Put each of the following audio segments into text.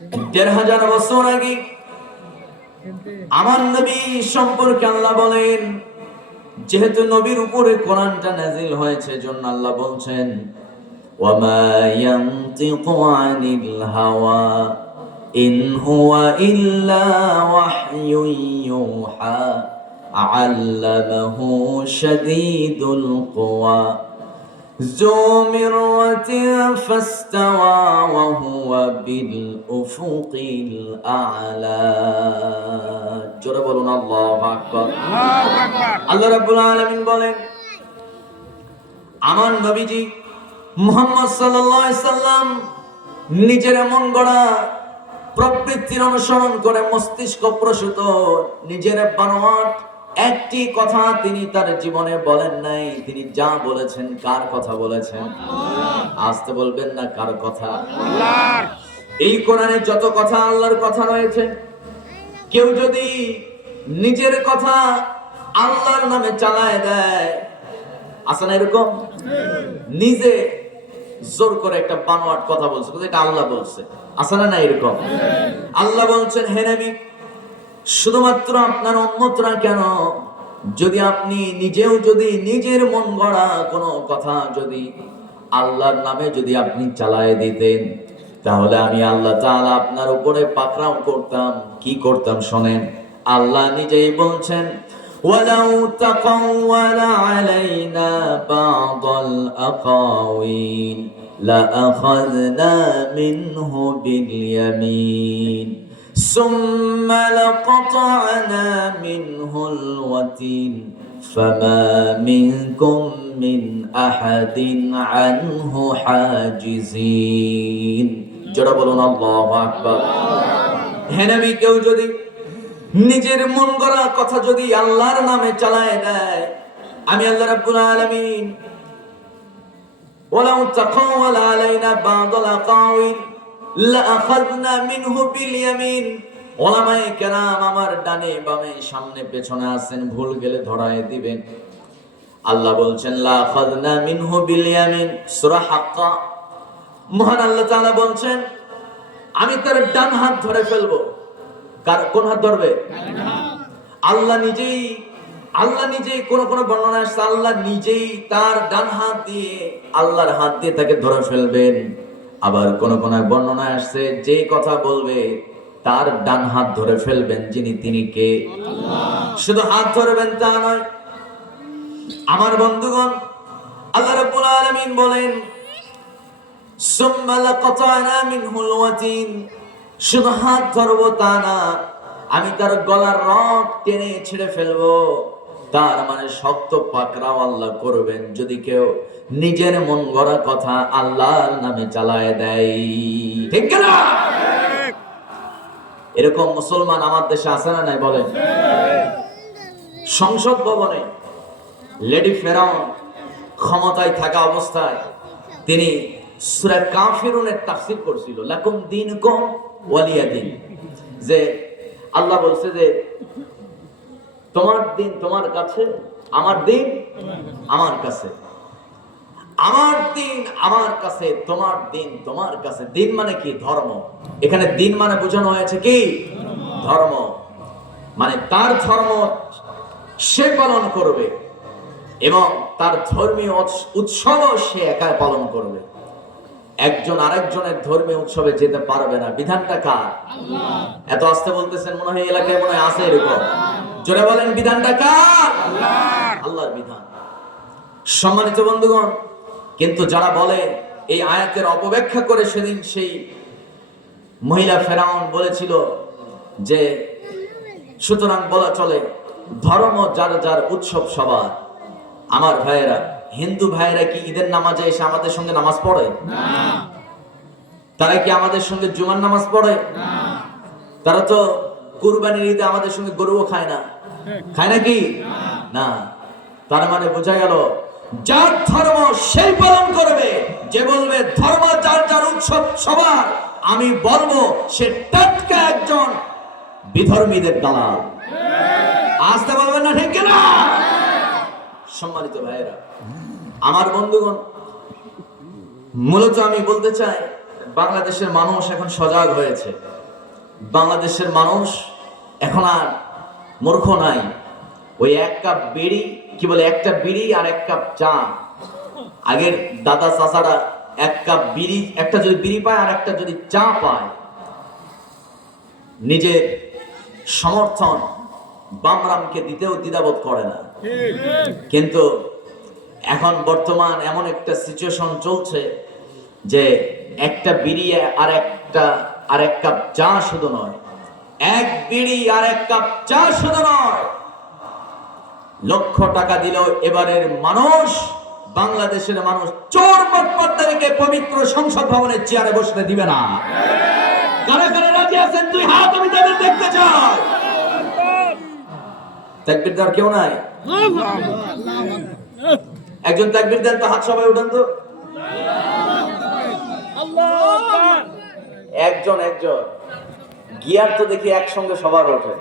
১,৫০০ বছর আগে আমার নবী সম্পর্কে আল্লাহ বলেন, যেহেতু নবীর উপরে কোরআনটা নাযিল হয়েছে জন্য আল্লাহ বলছেন, ওয়ামা ইয়ানতিকু আনিল হাওয়া ইন হুয়া ইল্লা ওয়াহয়ুন ইউহা আল্লামাহু শাদীদুল কুওয়া যু মিররাতিন ফাসতাওয়া ওয়া হুয়া বিল উফুকিল আ'লা। জোরে বলুন আল্লাহু আকবার। আল্লাহ রাব্বুল আলামিন বলেন, আমার নবীজি মুহাম্মদ সাল্লাল্লাহু আলাইহি সাল্লাম নিজের মন গড়া প্রবৃত্তির অনুসরণ করে মস্তিষ্ক প্রসূত নিজের বানোয়াট একটি কথা তিনি তার জীবনে বলেন নাই। তিনি যা বলেছেন, কার কথা বলেছেন? আসতে বলবেন না, কার কথা? আল্লাহর। এই কোরআনে যত কথা আল্লাহর কথা রয়েছে, কেউ যদি নিজের কথা আল্লাহর নামে চালায় দেয়, আছে না এরকম? নিজে জোর করে একটা বানোয়াট কথা বলছে, এটা আল্লাহ বলছে, আছে না এরকম? আল্লাহ বলছেন, হে নবী, শুধুমাত্র আপনার উম্মতরা কেন, যদি আপনি নিজেও যদি নিজের মন গড়া কোনো কথা যদি আল্লাহর নামে যদি আপনি চালায় দিতেন, তাহলে আমি আল্লাহ তাআলা আপনার উপরে পাকড়াও করতাম। কি করতাম শোনেন, আল্লাহ নিজেই বলছেন, ওয়ালাউ তাকাওয়ালা আলাইনা বা'দাল আকাওয়িল লাআখাযনা মিনহু বিল ইয়ামিন সুম্মা লাকাতা'না মিনহুল ওয়াতিন ফামা মিনকুম মিন আহাদিন আনহু হাজিজিন। যারা বলুন আল্লাহু আকবার। হে নবী, কেউ যদি নিজের মন গড়া কথা যদি আল্লাহর নামে চালায় দেয়, আমি আল্লাহ রাব্বুল আলামিন ওয়ালাউ তাকাওয়ালা আলাইনা বা'দাল আকাওয়িল লাআখাযনা মিনহু বিল ইয়ামিন। উলামায়ে কেরাম আমার ডানে বামে সামনে পেছনে আছেন, ভুল গেলে ধরায় দিবেন। আল্লাহ বলছেন লাআখাযনা মিনহু বিল ইয়ামিন, সূরা হাক্কা। মহান আল্লাহ তাআলা বলছেন, আমি তার ডান হাত ধরে ফেলবো। কার কোন হাত ধরবে? আল্লাহ নিজেই কোন কোন বর্ণনা আসছে, আল্লাহ নিজেই তার ডান হাত দিয়ে আল্লাহর হাত দিয়ে তাকে ধরে ফেলবেন। আবার কোন কোন বর্ণনা আসছে, যে কথা বলবে তার ডান হাত ধরে ফেলবেন, তিনি কে? আল্লাহ। শুধু হাত ধরবেন তা নয় আমার বন্ধুগণ, আল্লাহ রাব্বুল আলামিন বলেন, সুম্মা লাকাতা'না মিনহুল ওয়াতিন, শুধু হাত ধরবো তা না, আমি তার গলার রগ টেনে ছিঁড়ে ফেলবো। তার মানে শক্ত পাকড়াও আল্লাহ করবেন যদি কেউ নিজের মন গড়া কথা আল্লাহর নামে চালায় দেয়। ঠিক না? এরকম মুসলমান আমার দেশে আছে না নাই বলেন? সংসদ ভবনে লেডি ফেরাউন ক্ষমতায় থাকা অবস্থায় তিনি সূরা কাফিরুনের তাফসীর করছিল, লাকুম দীনুকুম ওয়ালিয়া দীন। যে আল্লাহ বলছে যে তোমার দিন তোমার কাছে, আমার দিন আমার কাছে, আমার দিন আমার কাছে, তোমার দিন তোমার কাছে। দিন মানে কি? ধর্ম। এখানে দিন মানে বোঝানো হয়েছে কি? ধর্ম। মানে তার ধর্ম সে পালন করবে এবং তার ধর্মীয় উৎসব সে একা পালন করবে। একজন আরেকজনের ধর্মীয় উৎসবে যেতে পারবে না। বিধানটা কার? আল্লাহ। এত আস্তে বলতেছেন, মনে হয় এলাকায় মনে হয় আছে এরকম। জোরে বলেন, বিধানটা কার? আল্লাহর। আল্লাহর বিধান। সম্মানিত বন্ধুগণ, কিন্তু যারা বলে এই আয়াতের অপব্যাখ্যা করে, সেদিন সেই মহিলা ফেরাউন বলেছিল যে সুতরাং বলা চলে ধর্ম যার যার, উৎসব সবার। আমার ভাইয়েরা, হিন্দু ভাইয়েরা কি ঈদের নামাজে এসে আমাদের সঙ্গে নামাজ পড়ে? না। তারা কি আমাদের সঙ্গে জুমার নামাজ পড়ে? না। তারা তো কুরবানির ঈদে আমাদের সঙ্গে গরুও খায় না। খায় নাকি? না। তার মানে বোঝা গেল, যার ধর্ম সেই পালন করবে। যে বলবে ধর্ম যার যার, উৎসব সবার, আমি বলবো সে টাটকা একজন বিধর্মীদের দালাল। আসতে বলবেন না, ঠিক না? সম্মানিত ভাইয়েরা, আমার বন্ধুগণ, মূলত আমি বলতে চাই বাংলাদেশের মানুষ এখন সজাগ হয়েছে। বাংলাদেশের মানুষ এখন আর মূর্খ নাই। ওই এক কাপ বিড়ি, কি বলে, একটা বিড়ি আর এক কাপ চা। আগের দাদা চাচারা এক কাপ বিড়ি, একটা যদি বিড়ি পায় আর একটা যদি চা পায়, নিজের সমর্থন বামরামকে দিতেও দ্বিধাবোধ করে না। কিন্তু এখন বর্তমান এমন একটা সিচুয়েশন চলছে যে একটা বিড়ি আর এক কাপ চা শুধু নয়, এক বিড়ি আর এক কাপ চা শুধু নয়, লক্ষ টাকা দিলেও এবারের মানুষ, বাংলাদেশের মানুষ চোর বাটপারদেরকে পবিত্র সংসদ ভবনের চেয়ারে বসতে দিবে না। কারা কারা রাজি আছেন? দুই হাত আমি তাদের দেখতে চাই। তাকবীর দেওয়ার কেউ নাই? একজন তাকবীর দেন তো, হাত সবাই উঠান তো। একজন একজন গিয়ার তো দেখি একসঙ্গে সবার ওঠে।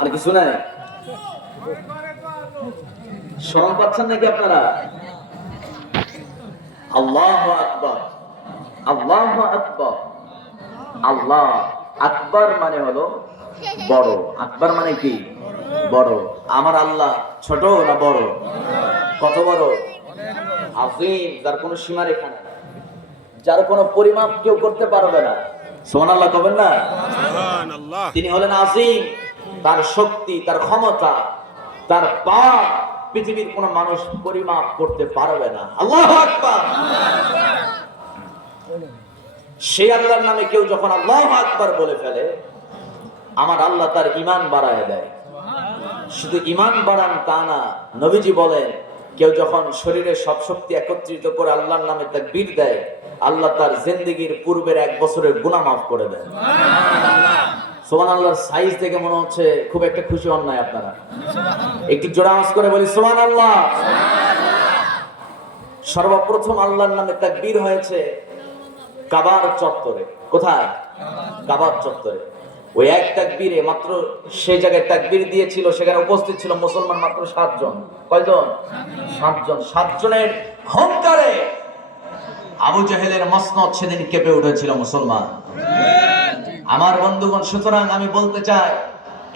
আর কিছু নাই? শরম পাচ্ছেন নাকি আপনারা? আল্লাহু আকবার, আল্লাহু আকবার। আল্লাহ আকবার মানে হলো বড়। আকবার মানে কি? বড়। আমার আল্লাহ ছোট না বড়? কত বড়? আযীম, যার কোনো সীমারেখা নেই, যার কোনো পরিমাপ কেউ করতে পারবে না। সুবহানাল্লাহ কবেন না? সুবহানাল্লাহ। তিনি হলেন আযীম। তার শক্তি, তার ক্ষমতা, তার পাওয়ার পৃথিবীর কোন মানুষ পরিমাপ করতে পারবে না। আল্লাহু আকবার। সেই আল্লাহর নামে কেউ যখন আল্লাহু আকবার বলে ফেলে, আমার আল্লাহ তার ঈমান বাড়ায় দেয়। শুধু ঈমান বাড়ান তা না, নবীজি বলেন, কেউ যখন শরীরের সব শক্তি একত্রিত করে আল্লাহর নামে তাকবীর দেয়, আল্লাহ তার জিন্দেগীর পূর্বের 1 বছরের গুনাহ মাফ করে দেন। সুবহানাল্লাহর সাইজ দেখে মনে হচ্ছে খুব একটা খুশি হন নাই আপনারা। একটু জোরে আওয়াজ করে বলি সুবহানাল্লাহ। সর্বপ্রথম আল্লাহর নামে তাকবীর হয়েছে কাবার চত্বরে। কোথায়? কাবার চত্বরে। ওই এক তাকবীরে মাত্র সেই জায়গায় তাকবীর দিয়েছিল, সেখানে উপস্থিত ছিল মুসলমান মাত্র 7 জন। কয়জন? 7 জন। 7 জনের হুঙ্কারে আবু জাহেলের মসনদ সেদিন কেঁপে উঠেছিল মুসলমান। আমার বন্ধুগণ, সুতরাং আমি বলতে চাই,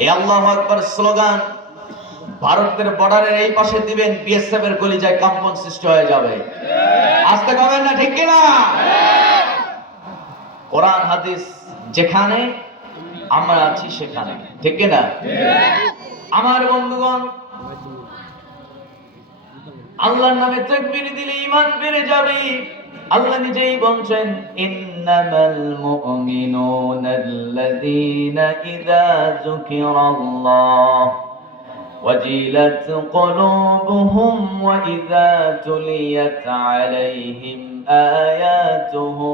এই আল্লাহু আকবার স্লোগান ভারতের বর্ডারের এই পাশে দিবেন, বিএসএফ এর কলিজায় কম্পন সৃষ্টি হয়ে যাবে। আস্তে কবেন না, ঠিক কিনা? কোরআন হাদিস যেখানে, আমরা আছি সেখানে, ঠিক কিনা? আমার বন্ধুগণ, আল্লাহর নামে তাকবীর দিলে ঈমান বেড়ে যাবে। আল্লাহ নিজেই বলছেন, ইন্নামাল মুমিনুনাল্লাযীনা ইযা যুকিরাল্লাহ ওয়াজিলাত কুলুবুহুম ওয়া ইযা তুলিয়াত আলাইহিম আয়াতুহু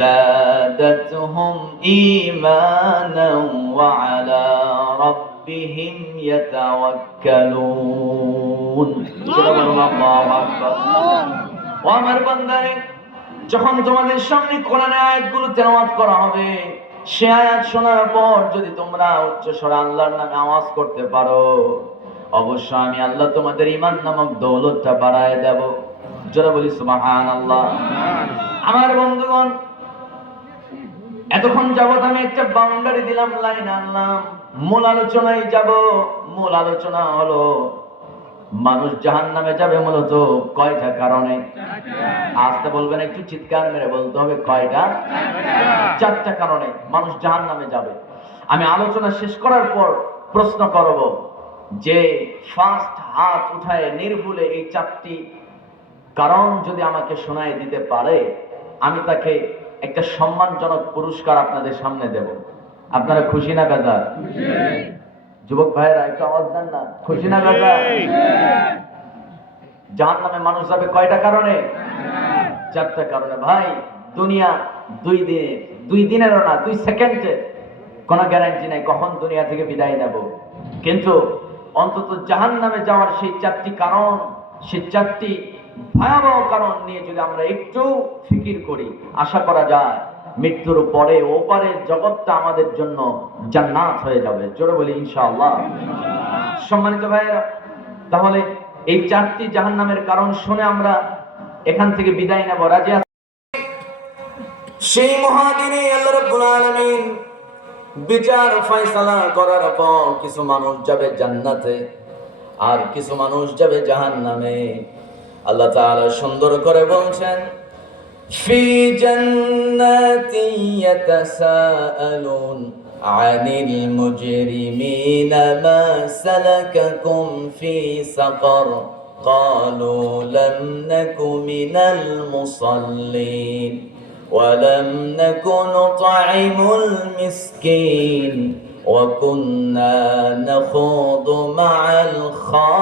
যাদাতুহুম ঈমানান ওয়া আলা রাব্বিহিম ইয়াতাওয়াক্কালুন। সুবহানাল্লাহু আকবার। ও আমার বান্দারে, যখন তোমাদের সামনে কোরআনের আয়াতগুলো তেলাওয়াত করা হবে, সে আয়াত শোনার পর যদি তোমরা উচ্চ স্বরে আল্লাহর নামে আওয়াজ করতে পারো, অবশ্যই আমি আল্লাহ তোমাদের ঈমান নামক দৌলতটা বাড়ায় দেব। জোরে বলি সুবহানাল্লাহ। আমার বন্ধুগণ, এতক্ষণ যাবত আমি একটা বাউন্ডারি দিলাম, লাইন আনলাম, মূল আলোচনায় যাব। মূল আলোচনা হলো মানুষ জাহান্নামে যাবে মূলত কয়টা কারণে। আসতে বলবেন, একটু চিৎকার মেরে বলতে হবে, কয়টা? 4টা কারণে মানুষ জাহান্নামে যাবে। আমি আলোচনা শেষ করার পর প্রশ্ন করব, যে ফার্স্ট হাত উঠায় নির্ভুলে এই 4টি কারণ যদি আমাকে শোনায় দিতে পারে, আমি তাকে একটা সম্মানজনক পুরস্কার আপনাদের সামনে দেব। আপনারা খুশি না বেজার? যুবক ভাইয়েরা একটু আওয়াজ দেন না, খুশি না বেজার? জাহান্নামে মানুষ যাবে কয়টা কারণে? 4টা কারণে। ভাই, দুনিয়া 2 দিনেরও না, 2 সেকেন্ডের কোনো গ্যারান্টি নাই কখন দুনিয়া থেকে বিদায় নেব। কিন্তু অন্তত জাহান্নামে যাওয়ার সেই 4টি কারণ, সেই 4টি ভয়াবহ কারণ নিয়ে যদি আমরা একটু ফিকির করি, আশা করা যায় মৃত্যুর পরে ওপারের জগৎটা আমাদের জন্য জান্নাত হয়ে যাবে। জোরে বলি ইনশাআল্লাহ। সম্মানিত ভাইয়েরা, তাহলে এই 4টি জাহান্নামের কারণ শুনে আমরা এখান থেকে বিদায় নেব। রাজি আছেন? সেই মহাদিনে আল্লাহ রাব্বুল আলামিন বিচার ফয়সালা করার পর কিছু মানুষ যাবে জান্নাতে আর কিছু মানুষ যাবে জাহান্নামে। আল্লাহ তাআলা সুন্দর করে বলছেন, ফি জান্নাতি ইয়াতাসাআলুন আনিল মুজরিমিনা মা সালাকাকুম ফি সাকার ক্বালু লাম নাকু মিনাল মুসাল্লিন ولم نكن نطعم المسكين وكنا نخوض مع الخائضين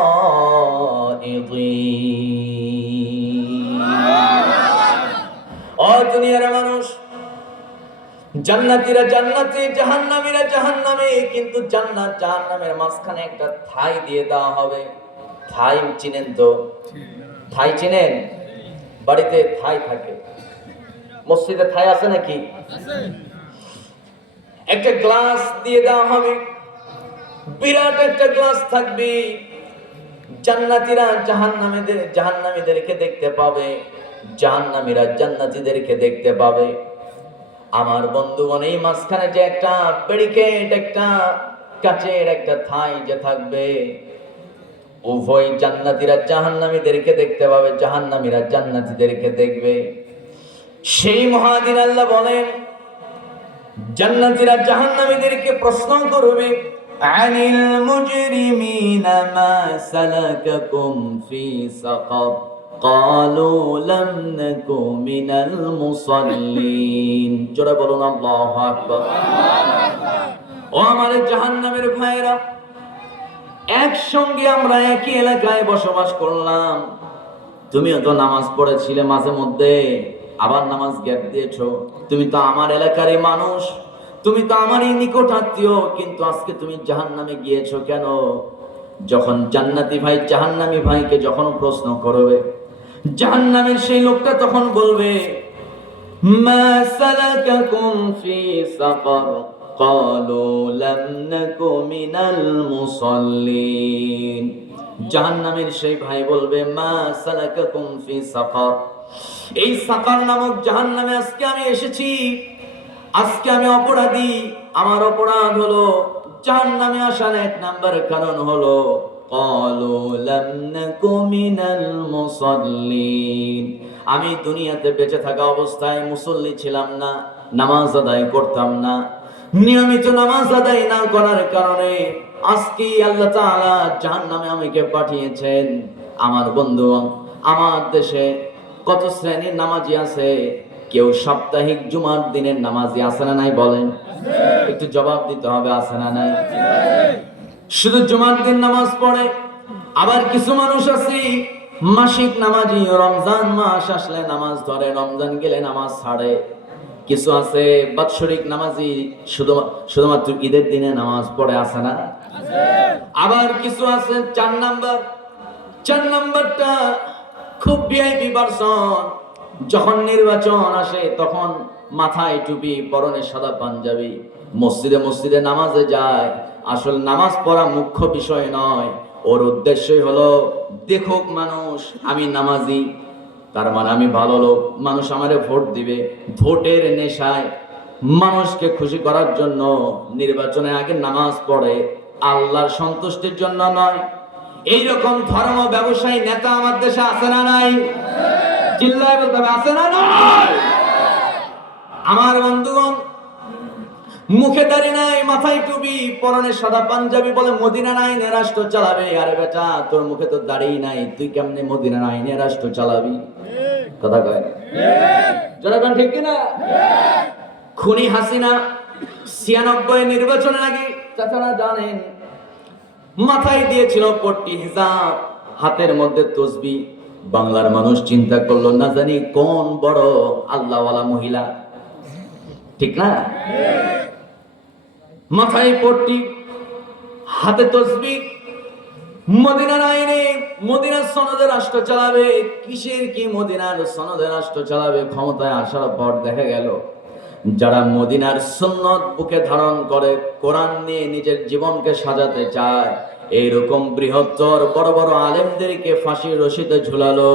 ও দুনিয়ার মানুষ, জান্নাতীরা জান্নাতে, জাহান্নামীরা জাহান্নামে, কিন্তু জান্নাত জাহান্নামের মাঝখানে একটা ঠাই দিয়ে দেওয়া হবে। ঠাই চিনেন তো? ঠাই চিনেন? বাড়িতে ঠাই থাকে, মসজিদে ঠাই আছে নাকি? একটা গ্লাস দিয়ে দেওয়া হবে, বিরাট একটা গ্লাস থাকবে। জান্নাতীরা জাহান্নামীদেরকে দেখতে পাবে, জাহান্নামীরা জান্নাতীদেরকে দেখতে পাবে। আমার বন্ধুগণ, এই মাঝখানে যে একটা ব্যারিকেড, একটা কাচের একটা ঠাই যে থাকবে, উভয় জান্নাতীরা জাহান্নামীদেরকে দেখতে পাবে, জাহান্নামীরা জান্নাতীদেরকে দেখবে। সেই মহাদিন আল্লাহ বলেন, জান্নাতীরা জাহান্নামীদেরকে প্রশ্ন করবে, আনিল মুজরিমিনা মা সালাকাকুম ফি সাকার ক্বালু লাম নাকু মিনাল মুসাল্লিন। জোরে বলুন আল্লাহু আকবার। ও আমার জাহান্নামের ভাইরা, একসঙ্গে আমরা একই এলাকায় বসবাস করলাম। তুমিও তো নামাজ পড়েছিলে মাঝে মধ্যে, আবার নামাজ গ্যাপ দিয়েছো। তুমি তো আমার এলাকারই মানুষ, তুমি তো আমারই নিকট আত্মীয়, কিন্তু আজকে তুমি জাহান্নামে গিয়েছো কেন? যখন জান্নাতি ভাই জাহান্নামী ভাইকে যখন প্রশ্ন করবে, জাহান্নামের সেই লোকটা তখন বলবে, মা সালাকাকুম ফি সাকার ক্বালু লাম নাকু মিনাল মুসাল্লিন। জাহান্নামের সেই ভাই বলবে, মা সালাকাকুম ফি সাকার, এই সাকার নামক জাহান্নামে আজকে আমি এসেছি, আজকে আমি অপরাধী। আমার অপরাধ হলো জাহান্নামে আসার 1 নাম্বার কারণ হলো ক্বালু লাম নাকু মিনাল মুসাল্লিন, আমি দুনিয়াতে বেঁচে থাকা অবস্থায় মুসল্লি ছিলাম না, নামাজ আদায় করতাম না। নিয়মিত নামাজ আদায় না করার কারণে আজকে আল্লাহ তাআলা জাহান্নামে আমাকে পাঠিয়েছেন। আমার বন্ধু, আমার দেশে কত শ্রেণীর নামাজি আছে? কেউ সাপ্তাহিক জুমার দিনের নামাজি আছে না নাই? বলেন, একটু জবাব দিতে হবে, আছে না নাই? শুধু জুমার দিন নামাজ পড়ে। আবার কিছু মানুষ আছে মাসিক নামাজি, রমজান মাস আসলে নামাজ ধরে, রমজান গেলে নামাজ ছাড়ে। কিছু আছে বাৎসরিক নামাজি, শুধুমাত্র ঈদের দিনে নামাজ পড়ে, আছে না? আবার কিছু আছে 4 নাম্বারটা খুব ভিআইপি পারসন। যখন নির্বাচন আসে তখন মাথায় টুপি, পরনে সাদা পাঞ্জাবি, মসজিদে নামাজে যায়। আসল নামাজ পড়া মুখ্য বিষয় নয়, ওর উদ্দেশ্যই হলো দেখুক মানুষ আমি নামাজি, তার মানে আমি ভালো লোক, মানুষ আমারে ভোট দিবে। ভোটের নেশায় মানুষকে খুশি করার জন্য নির্বাচনের আগে নামাজ পড়ে, আল্লাহর সন্তুষ্টির জন্য নয়। এইরকম ধর্ম ব্যবসায়ী নেতা আমার দেশে আছে না নাই? চিল্লায় বলতে হবে, আছে না নাই? আমার বন্ধুগণ, মুখে দাড়ি নাই, মাথায় টুপি, পরনে সাদা পাঞ্জাবি, বলে মদিনার আইনে রাষ্ট্র চালাবে। আরে বেটা, তোর মুখে তো দাড়ি নাই, তুই কেমনে মদিনার আইনে রাষ্ট্র চালাবি? কথা কয় জনগণ, ঠিক কিনা? খুনি হাসিনা 96 নির্বাচনের আগে চাচারা জানেন মাথায় দিয়েছিল পট্টি, হিজাব, হাতের মধ্যে তসবি। বাংলার মানুষ চিন্তা করলো, না জানি কোন বড় আল্লাহওয়ালা মহিলা, ঠিক না? মাথায় পট্টি, হাতে তসবি, মদিনার আইনে মদিনার সনদে রাষ্ট্র চালাবে। কিসের কি মদিনার সনদে রাষ্ট্র চালাবে? ক্ষমতায় আসার পর দেখা গেল যারা মদিনার সুন্নত বুকে ধারণ করে, কোরআন নিয়ে নিজের জীবনকে সাজাতে চায়, এইরকম বৃহত্তর বড় বড় আলেমদেরকে ফাঁসির রশিতে ঝুলালো,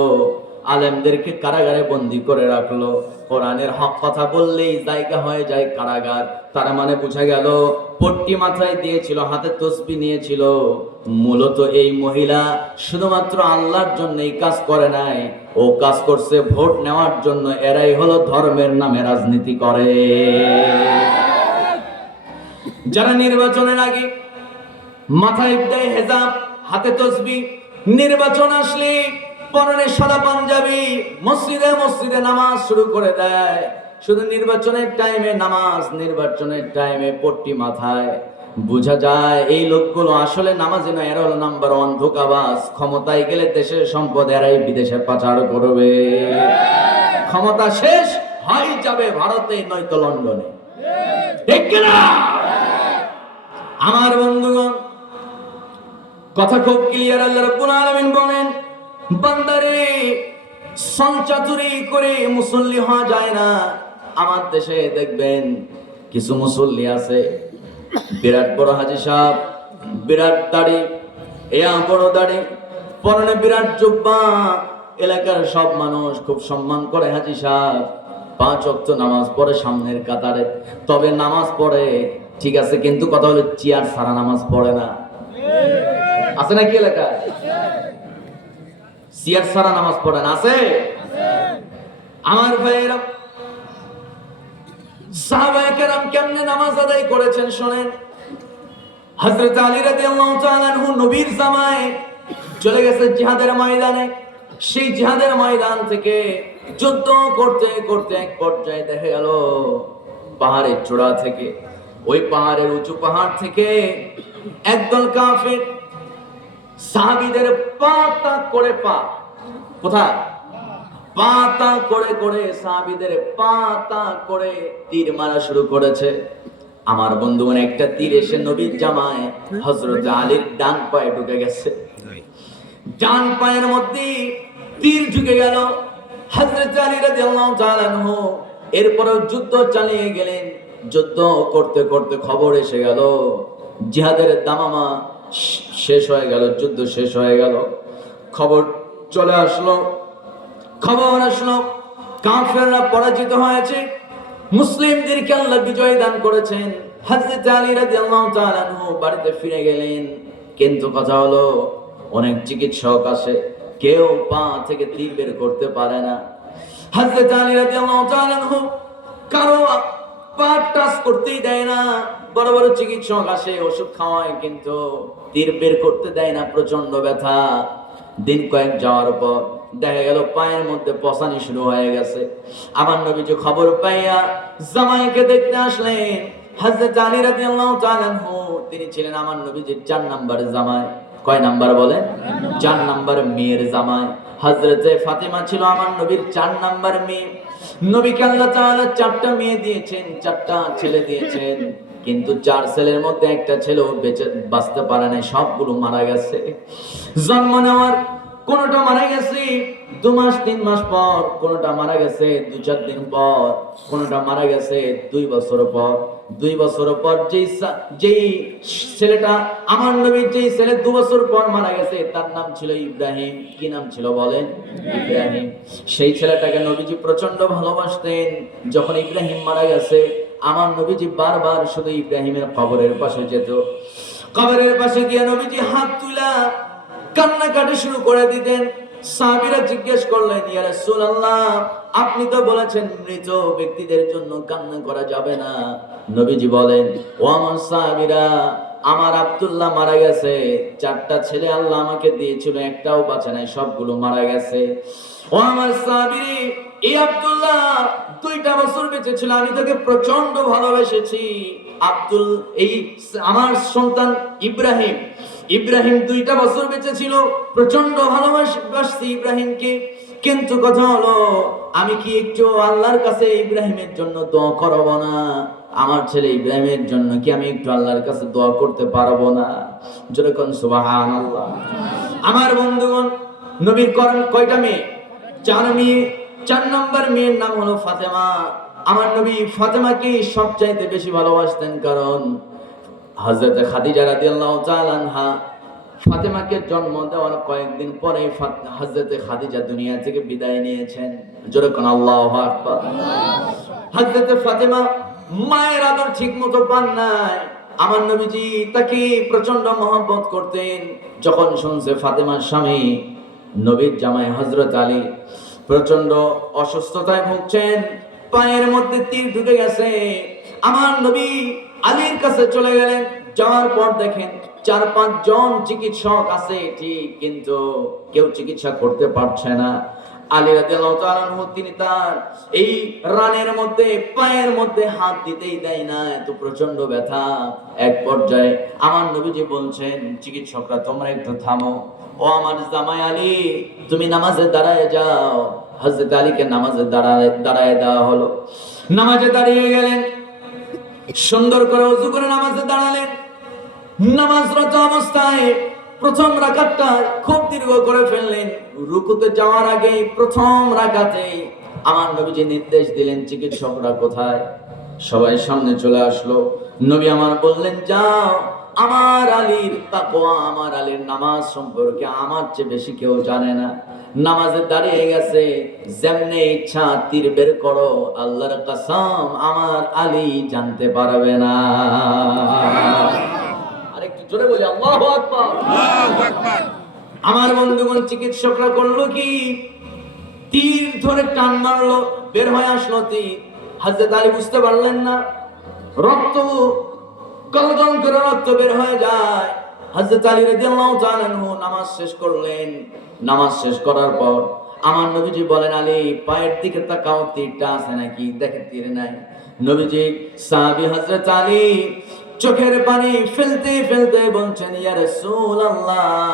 আলেমদেরকে কারাগারে বন্দী করে রাখলো। কোরআনের হক কথা বললেই জায়গা হয়ে যায় কারাগার। তার মানে বোঝা গেল পট্টি মাথায় দিয়েছিল, হাতে তসবিহ নিয়েছিল। মূলত এই মহিলা শুধুমাত্র আল্লাহর জন্য এই কাজ করে নাই, ও কাজ করছে ভোট নেওয়ার জন্য। এরাই হলো ধর্মের নামে রাজনীতি করে। যারা নির্বাচনের আগে মাথায় দেয় হেজাব, হাতে তসবিহ, নির্বাচন আসলে পরনে সাদা পাঞ্জাবি, মসজিদে মসজিদে নামাজ শুরু করে দেয়। শুধু নির্বাচনের টাইমে নামাজ, নির্বাচনের টাইমে পট্টি মাথায়। বোঝা যায় এই লোকগুলো আসলে নামাজি না, এরা হলো নাম্বার ওয়ান ধোঁকাবাজ। ক্ষমতায় গেলে দেশের সম্পদ এরাই বিদেশে পাচার করবে। ক্ষমতা শেষ হয় যাবে ভারতে, নয়তো লন্ডনে। ঠিক কিনা? আমার বন্ধুগণ, কথা খুব ক্লিয়ার। আল্লাহ রাব্বুল আলামিন বলেন, বান্দারে সঞ্চাতুরি করে মুসল্লি হওয়া যায় না। আমার দেশে দেখবেন কিছু মুসল্লি আছে, বিরাট বড় হাজী সাহেব, বিরাট দাড়ি, বড় দাড়ি, পরনে বিরাট জুব্বা। এলাকার সব মানুষ খুব সম্মান করে হাজী সাহেব। 5 ওয়াক্ত নামাজ পড়ে সামনের কাতারে। তবে নামাজ পড়ে ঠিক আছে, কিন্তু কথা হলো চেয়ার ছাড়া নামাজ পড়ে না। আছে নাকি এলাকায়? চেয়ার ছাড়া নামাজ পড়ে না? আছে। আমার ভাইয়েরা, সাহাবায়ে কেরাম কেমনে নামাজ আদায় করেছেন শোনেন। হযরত আলী রাদিয়াল্লাহু তাআলা আনহু নবীর জামায় চলে গেছে জিহাদের ময়দানে। সেই জিহাদের ময়দান থেকে যুদ্ধ করতে করতে এক পর্যায়ে দেখা গেল পাহাড়ের চূড়া থেকে, ওই পাহাড়ের উঁচু পাহাড় থেকে একদল কাফের সাহাবীদের পাতা করে কোথায় পাতা করে সাহাবীদের পাতা করে তীর মারা শুরু করেছে। আমার বন্ধুগণ, একটা তীর এসে নবীর জামায় হযরত আলীর ডান পায়ে ঢুকে গেছে। ডান পায়ের মধ্যে তীর ঢুকে গেল। হযরত আলী রাদিয়াল্লাহু তাআলা আনহু এরপরেও যুদ্ধ চালিয়ে গেলেন। যুদ্ধ করতে করতে খবর এসে গেল জিহাদের দামামা শেষ হয়ে গেল, যুদ্ধ শেষ হয়ে গেল। খবর আসলো কাফেররা পরাজিত হয়েছে, মুসলিমদেরকে আল্লাহ বিজয় দান করেছেন। হযরত আলী রাদিয়াল্লাহু তাআলা আনহু বাড়িতে ফিরে গেলেন। কিন্তু কথা হলো অনেক চিকিৎসক আসে, কেউ পা থেকে তীর বের করতে পারে না। হযরত আলী রাদিয়াল্লাহু তাআলা আনহু কারো পা টাচ করতেই দেয় না। বড় বড় চিকিৎসক আসে, ওষুধ খাওয়ায়, কিন্তু তীর বের করতে দেয় না, প্রচন্ড ব্যথা। দিন কয়েক যাওয়ার পর দেখা গেল পায়ের মধ্যে পছানি শুরু হয়ে গেছে। আমার নবীজি খবর পাইয়া জামাইকে দেখতে আসলেন। হযরত আলী রাদিয়াল্লাহু তাআলা আনহু তিনি ছিলেন আমার নবীজির 4 নাম্বার জামাই। কয় নাম্বার বলেন? 4 নাম্বার মেয়ের জামাই। হযরতে ফাতেমা ছিল আমার নবীর 4 নাম্বার মেয়ে। নবীকে আল্লাহ তাআলা 4টা মেয়ে দিয়েছেন, 4টা ছেলে দিয়েছেন, কিন্তু 4 ছেলের মধ্যে একটা ছেলেও বাঁচতে পারে নাই, সবগুলো মারা গেছে। জন্ম নেওয়ার কোনটা মারা গেছে 2 মাস 3 মাস পর, কোনটা মারা গেছে 2-4 দিন পর, কোনটা মারা গেছে 2 বছর পর। 2 বছর পর যেই ছেলেটা আমার নবীর, যেই ছেলে 2 বছর পর মারা গেছে, তার নাম ছিল ইব্রাহিম। কি নাম ছিল বলেন? ইব্রাহিম। সেই ছেলেটাকে নবীজি প্রচন্ড ভালোবাসতেন। যখন ইব্রাহিম মারা গেছে, আমার নবীজি বারবার শুধু ইব্রাহিমের কবরের পাশে যেত। কবরের পাশে গিয়ে নবীজি হাত তুলা কান্নাকাটি শুরু করে দিতেন। সাহাবীরা জিজ্ঞেস করলেন, ইয়া রাসূলুল্লাহ, আপনি তো বলেছেন মৃত ব্যক্তিদের জন্য কান্না করা যাবে না। নবীজি বলেন, ও আমার সাহাবীরা, আমার আব্দুল্লাহ মারা গেছে। 4টা ছেলে আল্লাহ আমাকে দিয়েছিল, একটাও বাঁচে নাই, সবগুলো মারা গেছে। ও আমার সাহাবী, এই আব্দুল্লাহ 2টা বছর বেঁচে ছিল, আমি তাকে প্রচন্ড ভালোবেসেছি। এই আমার সন্তান ইব্রাহিম 2টা বছর বেঁচে ছিল, প্রচন্ড ভালোবাসছি ইব্রাহিমকে। কিন্তু কথা হলো, আমি কি একটু আল্লাহর কাছে ইব্রাহিমের জন্য দোয়া করব না? আমার ছেলে ইব্রাহিমের জন্য কি আমি একটু আল্লাহর কাছে দোয়া করতে পারবো না? জোরে কোন সুবহানাল্লাহ। আমার বন্ধুগণ, নবীর কয়টা মেয়ে? 4 মেয়ে। 4 নাম্বার মেয়ের নাম হলো ফাতেমা। আমার নবী ফাতেমাকে সবচাইতে বেশি ভালোবাসতেন, কারণ হযরত খাদিজা রাদিয়াল্লাহু তাআলা আনহা ফাতেমাকে জন্ম দেওয়ার কয়েকদিন পরে হযরতে খাদিজা দুনিয়া থেকে বিদায় নিয়েছেন। জোরে কোন আল্লাহু আকবার। হযরতে ফাতেমা মায়ের আদর ঠিকমতো পান নাই। আমার নবীজি তাকে প্রচন্ড মহব্বত করতেন। যখন শুনছে ফাতেমার স্বামী নবীর জামাই হযরত আলী প্রচন্ড অসুস্থতায় ভুগছেন, পায়ের মধ্যে তীর ঢুকে গেছে, আমার নবী আলীর কাছে চলে গেলেন। যাওয়ার পর দেখেন 4-5 জন চিকিৎসক আছে ঠিক, কিন্তু কেউ চিকিৎসা করতে পারছে না। আলী রাদিয়াল্লাহু তাআলা আনহু তিনি তার এই রানের মধ্যে পায়ের মধ্যে হাত দিতেই দেয় না, এত প্রচন্ড ব্যথা। এক পর্যায়ে আমার নবীজি বলছেন, চিকিৎসকরা তোমরা একটু থামো, ও আমার জামাই আলী তুমি নামাজে দাঁড়ায় যাও। হযরত আলীকে নামাজে দাঁড়ায় দেওয়া হলো। নামাজে দাঁড়িয়ে গেলেন, সুন্দর করে ওযু করে নামাজে দাঁড়ালেন। নামাজরত অবস্থায় প্রথম রাকাতটা খুব দীর্ঘ করে ফেললেন। রুকুতে যাওয়ার আগে প্রথম রাকাতে আমার নবীজি নির্দেশ দিলেন, চিকিৎসকরা কোথায়? সবাই সামনে চলে আসলো। নবী আমার বললেন, যাও, আমার আলীর তাকওয়া, আমার আলীর নামাজ সম্পর্কে আমার চেয়ে বেশি কেউ জানে না। নামাজে দাঁড়িয়ে গেছে, যেমনে ইচ্ছা তীর বের করো, আল্লাহর কসম আমার আলী জানতে পারবে না। আরেকটু জোরে বলি আল্লাহু আকবার। আল্লাহু আকবার। আমার বন্ধুগণ, চিকিৎসকরা করলো কি? তীর ধরে টান মারলো, বের হয়ে আসলো তীর। হযরত আলী বুঝতে পারলেন না, রক্ত গলগল করে রক্ত বের হয়ে যায়। হযরত আলী রাদিয়াল্লাহু তাআলা আনহু নামাজ শেষ করলেন। নামাজ শেষ করার পর আমার নবীজি বলেন, আলী পায়ের দিকে তাকাও, তীরটা আছে নাকি? দেখে তীর নাই। নবীজি সাহাবী হযরত আলী চোখের পানি ফেলতে ফেলতে বলছেন, ইয়া রাসূলুল্লাহ,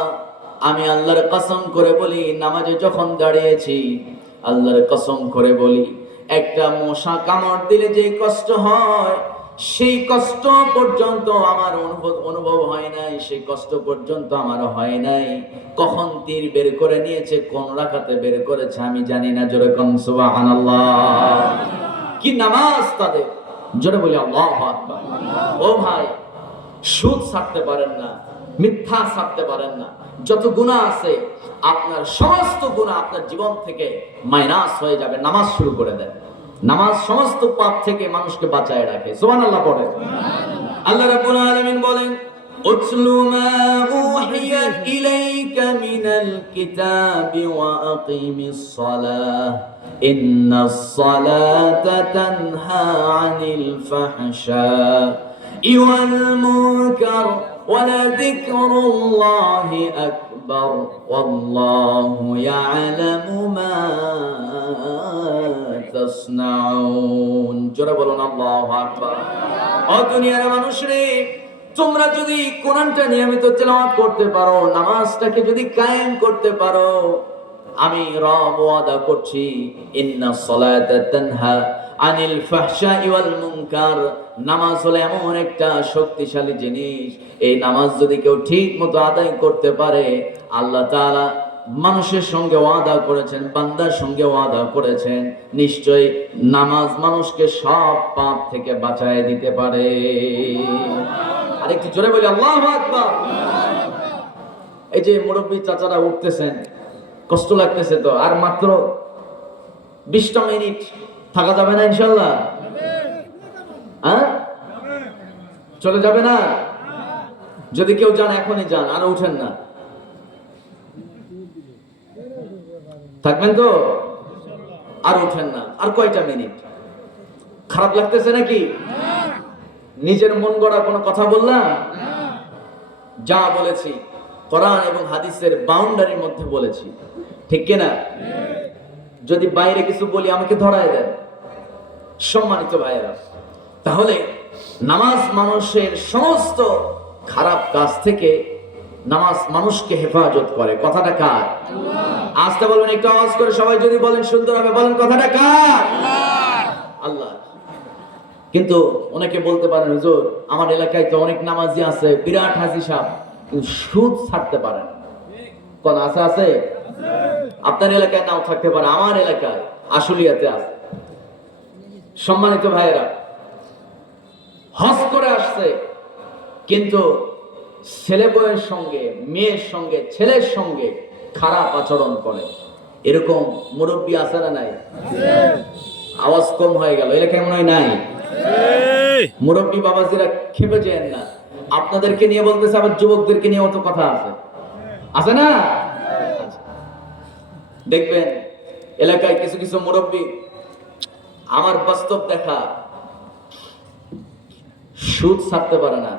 আমি আল্লাহর কসম করে বলি, নামাজে যখন দাঁড়িয়েছি আল্লাহর কসম করে বলি, একটা মশা কামড় দিলে যে কষ্ট হয় সেই কষ্ট পর্যন্ত আমার অনুভব হয় নাই, সেই কষ্ট পর্যন্ত আমার হয় নাই। কখন তীর বের করে নিয়েছে, কোন রাকাতে বের করেছে আমি জানি না। জোরে কোন সুবহানাল্লাহ। কি নামাজ তাদের! জোরে বলি আল্লাহু আকবার। ও ভাই, সুদ ছাড়তে পারেন না, মিথ্যা ছাড়তে পারেন না, যত গুনাহ আছে আপনার সমস্ত গুনাহ আপনার জীবন থেকে মাইনাস হয়ে যাবে। নামাজ শুরু করে দেন। নামাজ সমস্ত পাপ থেকে মানুষকে বাঁচায় রাখে। সুবহানাল্লাহ পড়ে। আল্লাহ রাব্বুল আলামিন বলেন, উতলু মা উহিয়া ইলাইকা মিনাল কিতাবি ওয়া আকিমিস সালাহ ইন্নাস সালাতা তানহা আনিল ফাহশাই ওয়াল মুনকার ولذكر الله أكبر والله يعلم ما تصنعون। জোরে বলুন আল্লাহু আকবার। ও দুনিয়ার মানুষরে, তোমরা যদি কোরআনটা নিয়মিত তেলাওয়াত করতে পারো, নামাজটাকে যদি কায়েম করতে পারো, আমি রব ওয়াদা করছি, ইন্নাস সালাতা তানহা আনিল ফাহশাই ওয়াল মুনকার। নামাজ হলো এমন একটা শক্তিশালী জিনিস, এই নামাজ যদি কেউ ঠিক মতো আদায় করতে পারে, আল্লাহ তাআলা মানুষের সঙ্গে ওয়াদা করেছেন, বান্দার সঙ্গে ওয়াদা করেছেন, নিশ্চয়ই নামাজ মানুষকে সব পাপ থেকে বাঁচায় দিতে পারে। আরেকটু জোরে বলি আল্লাহু আকবার। এই যে মুরব্বী চাচারা উঠতেছেন, কষ্ট লাগতেছে তো, আর মাত্র 20টা মিনিট থাকা যাবে না ইনশাআল্লাহ? হ্যাঁ, চলে যাবে না? যদি কেউ যান এখনই যান, আর উঠেন না। থাকবেন তো? আর উঠেন না। আর কয়টা মিনিট? খারাপ লাগতেছে নাকি? নিজের মন গড়া কোনো কথা বললাম? যা বলেছি কোরআন এবং হাদিসের বাউন্ডারির মধ্যে বলেছি, ঠিক কিনা? যদি বাইরে কিছু বলি আমাকে ধরায় দেন। সম্মানিত ভাইয়েরা, তাহলে নামাজ মানুষের সমস্ত খারাপ কাজ থেকে নামাজ মানুষকে হেফাজত করে। কথাটা কার? আস্তে বলবেন, একটু আওয়াজ করে সবাই যদি বলেন সুন্দর হবে। বলেন, কথাটা কার? আল্লাহ। কিন্তু অনেকে বলতে পারেন, হুজুর আমার এলাকায় তো অনেক নামাজি আছে, বিরাট হাজি সাহেব, কিন্তু সুদ ছাড়তে পারেন। কোন আছে? আপনার এলাকায় নাও থাকতে পারে, আমার এলাকায় আশুলিয়াতে আছে। সম্মানিত ভাইয়েরা, হজ করে আসছে, কিন্তু ছেলে বউয়ের সঙ্গে, মেয়ের সঙ্গে, ছেলের সঙ্গে খারাপ আচরণ করে, এরকম মুরব্বী আছে না নাই? আওয়াজ কম হয়ে গেল, এটা কেমন হয় নাই? মুরব্বী বাবাজিরা খেপে যায় না, আপনাদেরকে নিয়ে বলতেছে, আবার যুবকদেরকে নিয়ে অত কথা আছে, আছে না? দেখবেন এলাকায় কিছু কিছু মুরব্বী, আমার বাস্তব দেখা, সুদ ছাড়তে পারে না,